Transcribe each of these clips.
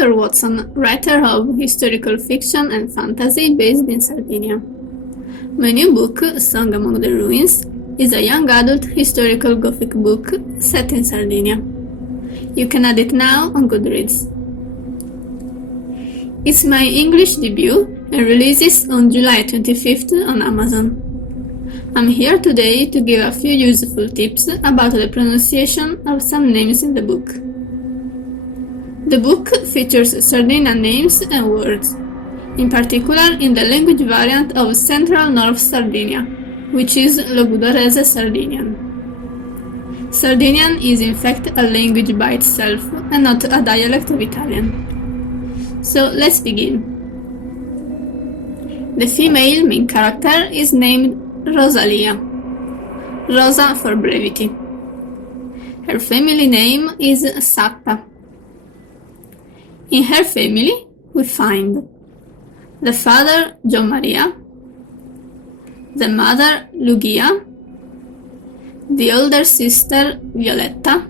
Dr. Watson, writer of historical fiction and fantasy based in Sardinia. My new book, Song Among the Ruins, is a young adult historical Gothic book set in Sardinia. You can add it now on Goodreads. It's my English debut and releases on July 25th on Amazon. I'm here today to give a few useful tips about the pronunciation of some names in the book. The book features Sardinian names and words, in particular in the language variant of Central North Sardinia, which is Logudorese Sardinian. Sardinian is in fact a language by itself and not a dialect of Italian. So let's begin. The female main character is named Rosalia, Rosa for brevity. Her family name is Satta. In her family, we find the father John Maria, the mother Lugia, the older sister Violetta,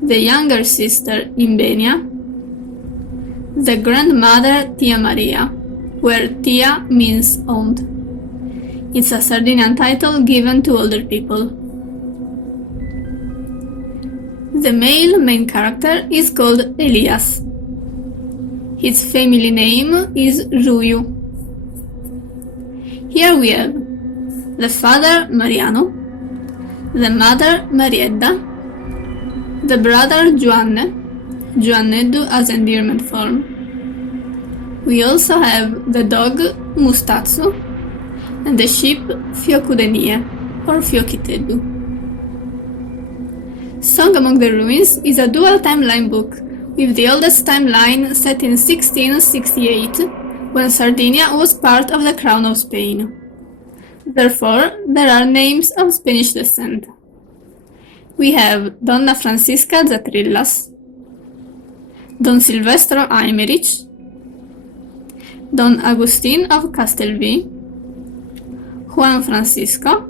the younger sister Imbenia, the grandmother Tia Maria, where Tia means owned. It's a Sardinian title given to older people. The male main character is called Elias. His family name is Ruiu. Here we have the father Mariano, the mother Marietta, the brother Giovannedu as endearment form. We also have the dog Mustazzo and the sheep Fiocudenie or Fiocitedu. Song Among the Ruins is a dual timeline book, with the oldest timeline set in 1668, when Sardinia was part of the Crown of Spain. Therefore, there are names of Spanish descent. We have Donna Francisca Zatrillas, Don Silvestro Aymerich, Don Agustin of Castelvi, Juan Francisco,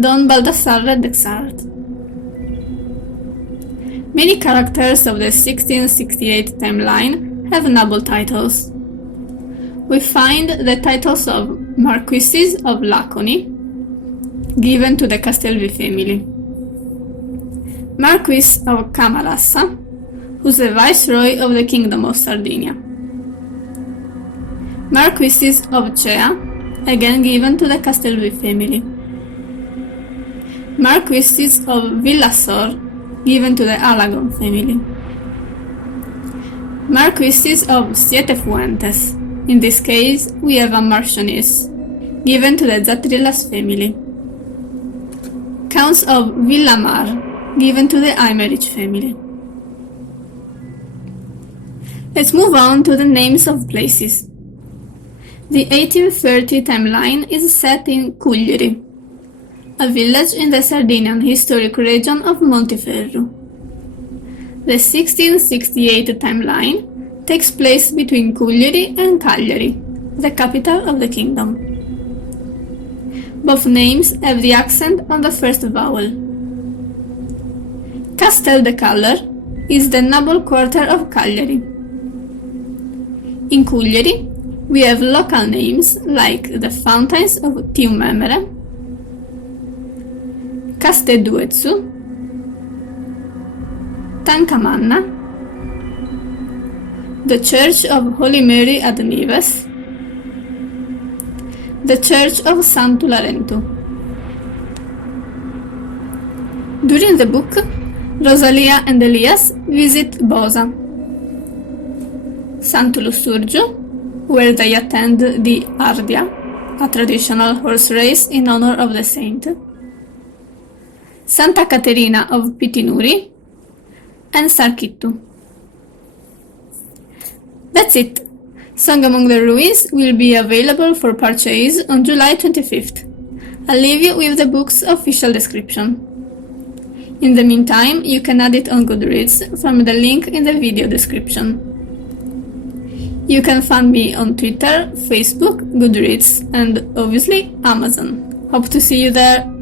Don Baldassarre d'Exart. Many characters of the 1668 timeline have noble titles. We find the titles of Marquesses of Laconi, given to the Castelvi family, Marquess of Camarassa, who's the Viceroy of the Kingdom of Sardinia, Marquesses of Cea, again given to the Castelvi family, Marquesses of Villasor, given to the Alagon family, Marquesses of Siete Fuentes. In this case, we have a Marchioness, given to the Zatrillas family, Counts of Villamar, given to the Aymerich family. Let's move on to the names of places. The 1830 timeline is set in Cuglieri, a village in the Sardinian historic region of Montiferru. The 1668 timeline takes place between Cuglieri and Cagliari, the capital of the kingdom. Both names have the accent on the first vowel. Castel de Caller is the noble quarter of Cagliari. In Cuglieri, we have local names like the fountains of Tiu Memere, Casteduetsu, Tancamanna, the Church of Holy Mary ad Nives, the Church of Sant'Ularentu. During the book, Rosalia and Elias visit Bosa, Sant'Lussurgio, where they attend the Ardia, a traditional horse race in honor of the saint, Santa Caterina of Pitinuri, and Sarkittu. That's it. Song Among the Ruins will be available for purchase on July 25th. I'll leave you with the book's official description. In the meantime, you can add it on Goodreads from the link in the video description. You can find me on Twitter, Facebook, Goodreads, and obviously Amazon. Hope to see you there!